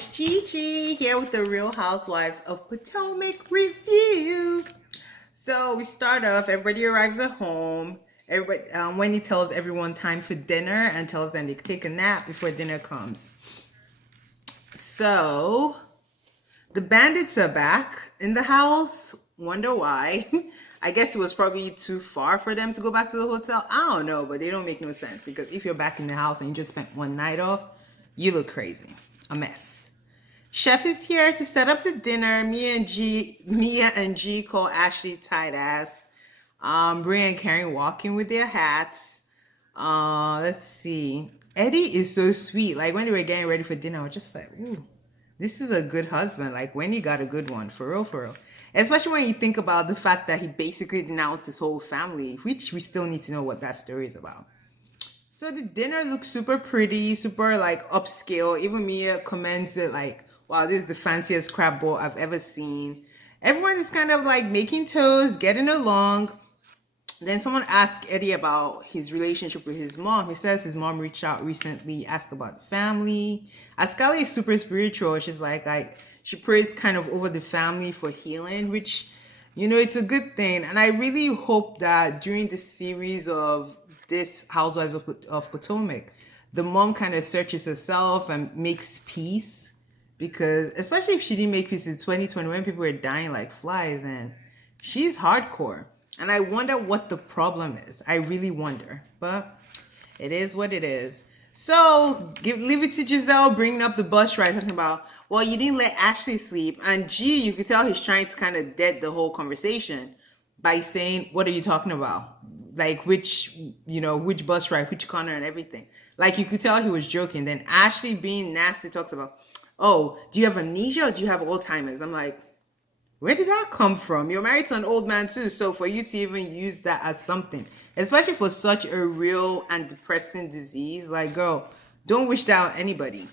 it's Chi Chi here with the Real Housewives of Potomac review. So we start off, everybody arrives at home. Everybody, Wendy tells everyone time for dinner and tells them they take a nap before dinner comes. So the bandits are back in the house. Wonder why. I guess it was probably too far for them to go back to the hotel. I don't know, but they don't make no sense because if you're back in the house and you just spent one night off, you look crazy. A mess. Chef is here to set up the dinner. Mia and G call Ashley tight ass. Bria and Karen walking with their hats. Let's see. Eddie is so sweet. Like when they were getting ready for dinner, I was just like, ooh, this is a good husband. Like when you got a good one, for real, for real. Especially when you think about the fact that he basically denounced his whole family, which we still need to know what that story is about. So the dinner looks super pretty, super like upscale. Even Mia comments it like, wow, this is the fanciest crab bowl I've ever seen. Everyone is kind of like making toast, getting along. Then someone asked Eddie about his relationship with his mom. He says his mom reached out recently, asked about the family. Ascali is super spiritual. She's like she prays kind of over the family for healing, which, it's a good thing. And I really hope that during the series of this Housewives of Potomac, the mom kind of searches herself and makes peace. Because especially if she didn't make peace in 2020 when people were dying like flies, and she's hardcore. And I wonder what the problem is. I really wonder. But it is what it is. So leave it to Giselle bringing up the bus ride, talking about, well, you didn't let Ashley sleep. And G, you could tell he's trying to kind of dead the whole conversation by saying, what are you talking about? Like which bus ride, which corner and everything. Like you could tell he was joking. Then Ashley being nasty talks about, oh, do you have amnesia or do you have Alzheimer's? I'm like, where did that come from? You're married to an old man too, so for you to even use that as something, especially for such a real and depressing disease, like girl, don't wish that on anybody.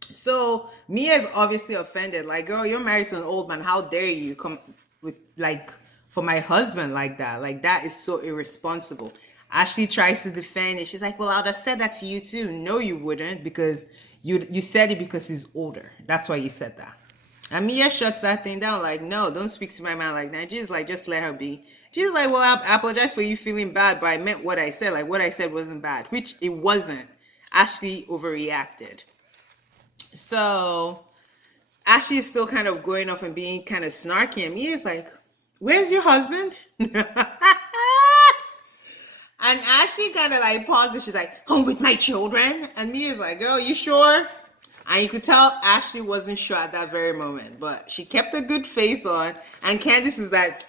So Mia is obviously offended, like girl, you're married to an old man. How dare you come with like for my husband like that? Like that is so irresponsible. Ashley tries to defend it. She's like, well, I'd have said that to you too. No, you wouldn't, because you said it because he's older. That's why you said that. And Mia shuts that thing down, like, no, don't speak to my man like that. She's like, just let her be. She's like, well, I apologize for you feeling bad, but I meant what I said. Like, what I said wasn't bad, which it wasn't. Ashley overreacted. So Ashley is still kind of going off and being kind of snarky. And Mia's like, where's your husband? And Ashley kind of like pauses. She's like, home with my children. And Mia's like, girl, you sure? And you could tell Ashley wasn't sure at that very moment, but she kept a good face on. And Candace is like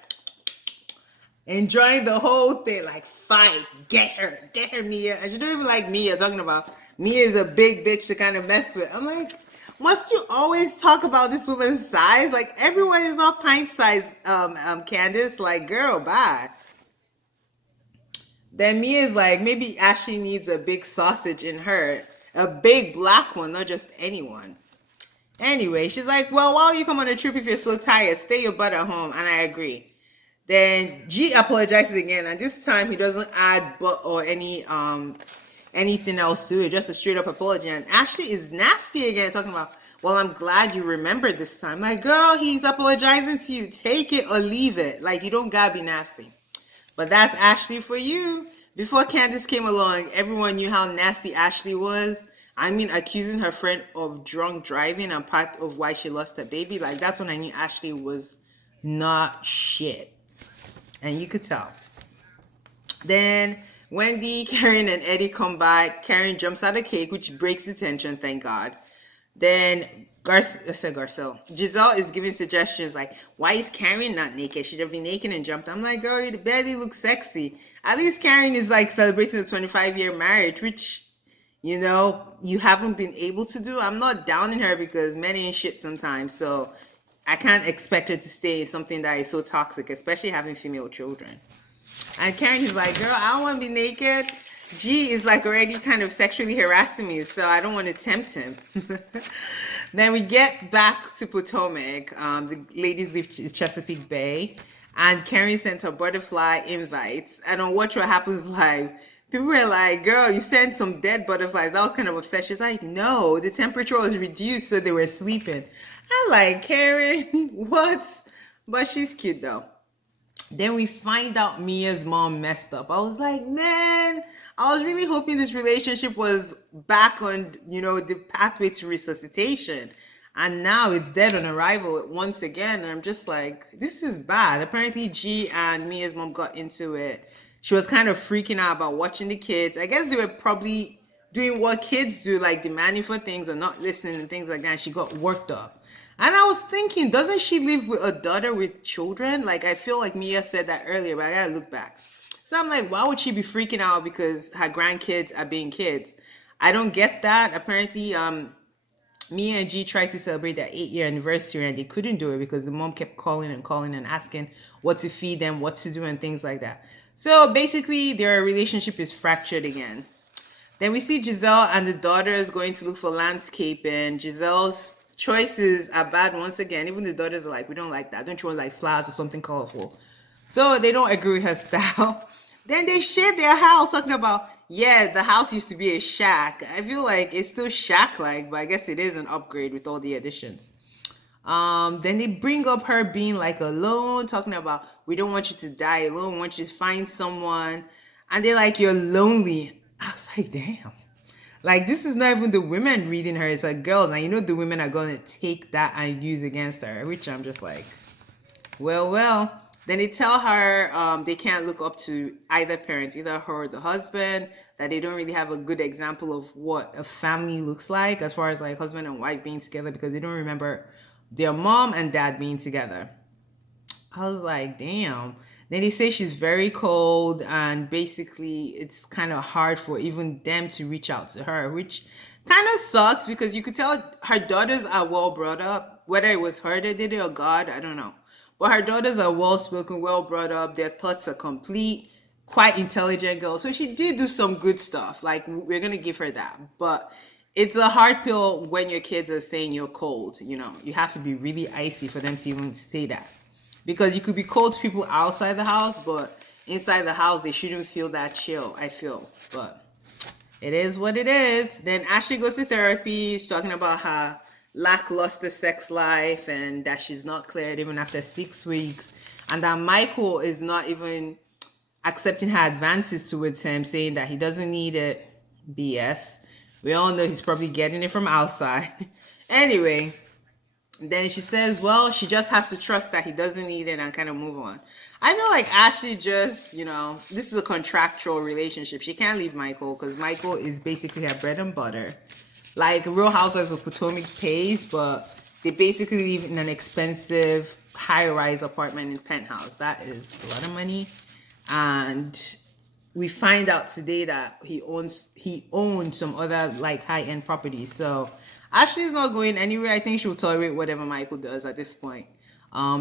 enjoying the whole thing, like fight, get her, Mia. And she don't even like Mia, talking about Mia is a big bitch to kind of mess with. I'm like, must you always talk about this woman's size? Like everyone is all pint size, Candace. Like, girl, bye. Then Mia is like, maybe Ashley needs a big sausage in her. A big black one, not just anyone. Anyway, she's like, well, why don't you come on a trip if you're so tired? Stay your butt at home. And I agree. Then G apologizes again. And this time he doesn't add but or anything else to it. Just a straight up apology. And Ashley is nasty again, talking about, well, I'm glad you remembered this time. Like, girl, he's apologizing to you. Take it or leave it. Like, you don't gotta be nasty. But that's Ashley for you. Before Candace came along, everyone knew how nasty Ashley was. I mean, accusing her friend of drunk driving and part of why she lost her baby. Like, that's when I knew Ashley was not shit. And you could tell. Then Wendy, Karen, and Eddie come by. Karen jumps out of cake, which breaks the tension, thank God. Then Garcelle. Giselle is giving suggestions like, why is Karen not naked? She'd have been naked and jumped. I'm like, girl, you barely look sexy. At least Karen is like celebrating the 25-year marriage, which, you haven't been able to do. I'm not downing her because men ain't shit sometimes. So I can't expect her to say something that is so toxic, especially having female children. And Karen is like, girl, I don't want to be naked. G is like already kind of sexually harassing me, so I don't want to tempt him. Then we get back to Potomac. The ladies leave Chesapeake Bay, and Karen sends her butterfly invites. And on Watch What Happens Live, People were like, girl, you sent some dead butterflies. That was kind of upset. She's like, no, the temperature was reduced, so they were sleeping. I'm like, Karen, what? But she's cute though. Then we find out Mia's mom messed up. I was like, man, I was really hoping this relationship was back on, the pathway to resuscitation. And now it's dead on arrival once again. And I'm just like, this is bad. Apparently, G and Mia's mom got into it. She was kind of freaking out about watching the kids. I guess they were probably doing what kids do, like demanding for things or not listening and things like that. And she got worked up. And I was thinking, doesn't she live with a daughter with children? Like, I feel like Mia said that earlier, but I gotta look back. So I'm like, why would she be freaking out because her grandkids are being kids? I don't get that. Apparently, Mia and G tried to celebrate their 8-year anniversary and they couldn't do it because the mom kept calling and asking what to feed them, what to do, and things like that. So basically, their relationship is fractured again. Then we see Giselle and the daughters going to look for landscaping. Giselle's choices are bad once again. Even the daughters are like, we don't like that. Don't you want like flowers or something colorful? So they don't agree with her style. Then they share their house talking about, yeah, the house used to be a shack. I feel like it's still shack-like, but I guess it is an upgrade with all the additions. Then they bring up her being like alone, talking about we don't want you to die alone, we want you to find someone. And they're like, you're lonely. I was like, damn. Like, this is not even the women reading her, it's a girl. Now, the women are going to take that and use against her, which I'm just like, well. Then they tell her they can't look up to either parent, either her or the husband, that they don't really have a good example of what a family looks like as far as like husband and wife being together because they don't remember their mom and dad being together. I was like, damn. Then they say she's very cold and basically it's kind of hard for even them to reach out to her, which kind of sucks because you could tell her daughters are well brought up. Whether it was her that did it or God, I don't know. But her daughters are well spoken, well brought up. Their thoughts are complete, quite intelligent girls. So she did do some good stuff. Like, we're going to give her that. But it's a hard pill when your kids are saying you're cold. You have to be really icy for them to even say that. Because you could be cold to people outside the house, but inside the house, they shouldn't feel that chill, I feel. But it is what it is. Then Ashley goes to therapy. She's talking about her lackluster sex life and that she's not cleared even after 6 weeks. And that Michael is not even accepting her advances towards him, saying that he doesn't need it. BS. We all know he's probably getting it from outside. Anyway, then she says, well, she just has to trust that he doesn't need it and kind of move on. I feel like Ashley just, this is a contractual relationship. She can't leave Michael because Michael is basically her bread and butter. Like Real Housewives of Potomac pays, but they basically live in an expensive high-rise apartment in penthouse. That is a lot of money. And we find out today that he owns some other like high-end properties. So Ashley's not going anywhere. I think she'll tolerate whatever Michael does at this point.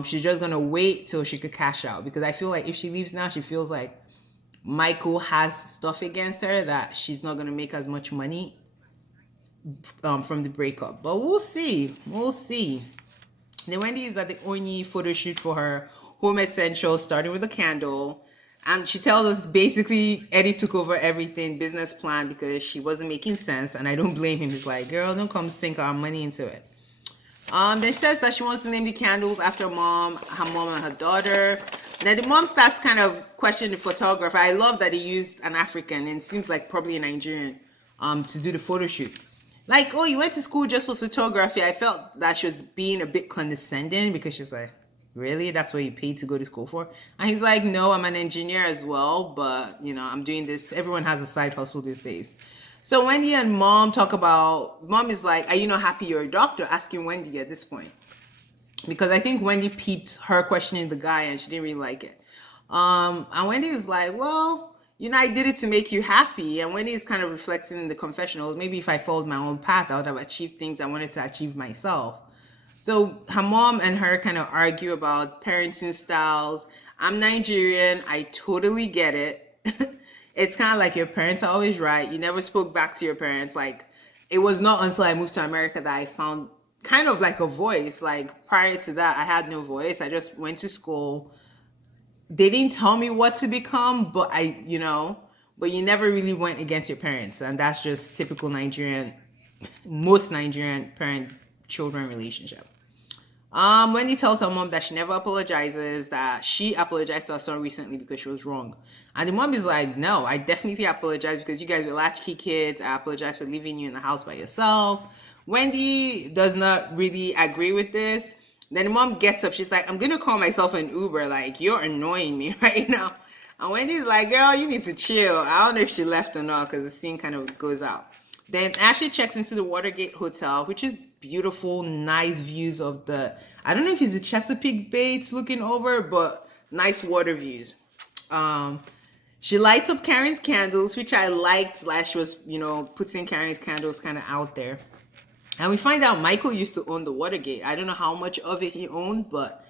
She's just gonna wait till she could cash out because I feel like if she leaves now, she feels like Michael has stuff against her that she's not gonna make as much money from the breakup. But we'll see. Then Wendy is at the Onyi photo shoot for her home essentials, starting with a candle. And she tells us basically Eddie took over everything, business plan, because she wasn't making sense. And I don't blame him. He's like, girl, don't come sink our money into it. Then she says that she wants to name the candles after her mom and her daughter. Then the mom starts kind of questioning the photographer. I love that he used an African and it seems like probably a Nigerian to do the photo shoot. Like, oh, you went to school just for photography. I felt that she was being a bit condescending because she's like, really? That's what you paid to go to school for? And he's like, no, I'm an engineer as well, but, I'm doing this. Everyone has a side hustle these days. So Wendy and mom talk about, mom is like, are you not happy you're a doctor? Asking Wendy at this point. Because I think Wendy peeped her questioning the guy and she didn't really like it. And Wendy is like, well, I did it to make you happy. And Wendy is kind of reflecting in the confessionals. Maybe if I followed my own path, I would have achieved things I wanted to achieve myself. So her mom and her kind of argue about parenting styles. I'm Nigerian. I totally get it. It's kind of like your parents are always right. You never spoke back to your parents. Like, it was not until I moved to America that I found kind of like a voice. Like, prior to that, I had no voice. I just went to school. They didn't tell me what to become, but but you never really went against your parents. And that's just typical Nigerian, most Nigerian parent-children relationship. Wendy tells her mom that she never apologizes, that she apologized to her son recently because she was wrong. And the mom is like, no, I definitely apologize because you guys were latchkey kids. I apologize for leaving you in the house by yourself. Wendy does not really agree with this. Then the mom gets up. She's like, I'm going to call myself an Uber. Like, you're annoying me right now. And Wendy's like, girl, you need to chill. I don't know if she left or not because the scene kind of goes out. Then Ashley checks into the Watergate Hotel, which is beautiful, nice views of the, I don't know if it's the Chesapeake Bay it's looking over, but nice water views. She lights up Karen's candles, which I liked. Like she was, putting Karen's candles kind of out there. And we find out Michael used to own the Watergate. I don't know how much of it he owned, but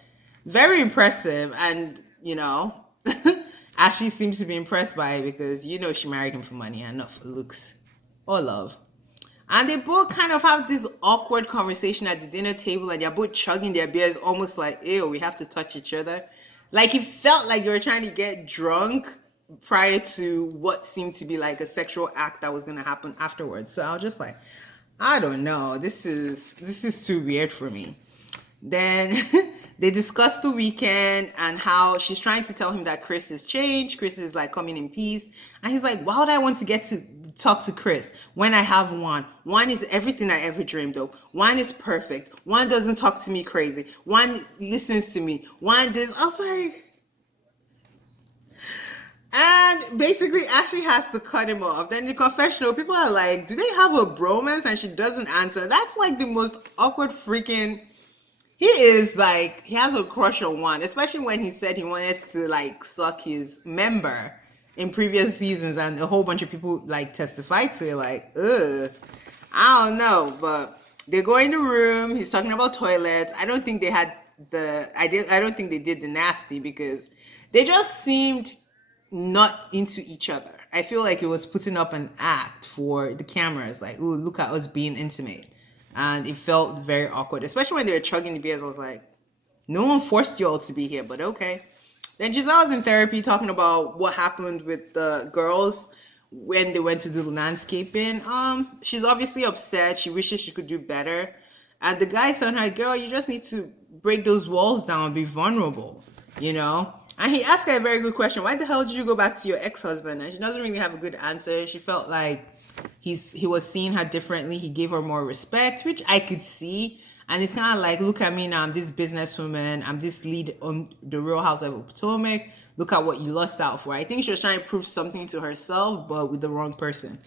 very impressive. And, Ashley seems to be impressed by it because, she married him for money and not for looks or love. And they both kind of have this awkward conversation at the dinner table, and they're both chugging their beers almost like, ew, we have to touch each other. Like it felt like they were trying to get drunk prior to what seemed to be like a sexual act that was going to happen afterwards. So I was just like, I don't know. This is too weird for me. Then they discuss the weekend and how she's trying to tell him that Chris has changed. Chris is like coming in peace. And he's like, why would I want to get to talk to Chris when I have one? One is everything I ever dreamed of. One is perfect. One doesn't talk to me crazy. One listens to me. One does. I was like, and basically Ashley has to cut him off. Then in the confessional, people are like, do they have a bromance? And she doesn't answer. That's like the most awkward freaking... He is like, he has a crush on one, especially when he said he wanted to like suck his member in previous seasons, and a whole bunch of people like testified to it, like, ugh, I don't know. But they go in the room, he's talking about toilets. I don't think they had I don't think they did the nasty because they just seemed not into each other. I feel like it was putting up an act for the cameras, like, ooh, look at us being intimate. And it felt very awkward, especially when they were chugging the beers. I was like, no one forced you all to be here, but okay. Then Giselle's in therapy talking about what happened with the girls when they went to do landscaping. She's obviously upset. She wishes she could do better. And the guy said, her, girl, you just need to break those walls down and be vulnerable, And he asked her a very good question. Why the hell did you go back to your ex-husband? And she doesn't really have a good answer. She felt like he was seeing her differently. He gave her more respect, which I could see. And it's kind of like, look at me now. I'm this businesswoman. I'm this lead on the Real Housewives of Potomac. Look at what you lost out for. I think she was trying to prove something to herself, but with the wrong person.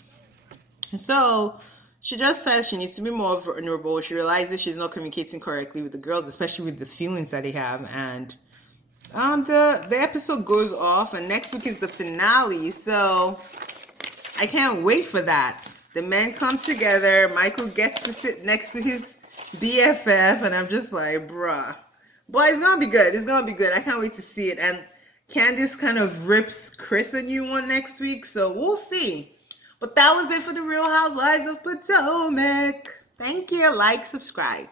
So she just says she needs to be more vulnerable. She realizes she's not communicating correctly with the girls, especially with the feelings that they have. And the episode goes off, and next week is the finale. So I can't wait for that. The men come together. Michael gets to sit next to his BFF, and I'm just like, bruh. Boy, it's gonna be good. It's gonna be good. I can't wait to see it. And Candiace kind of rips Chris a new one next week, so we'll see. But that was it for the Real Housewives of Potomac. Thank you. Like, subscribe.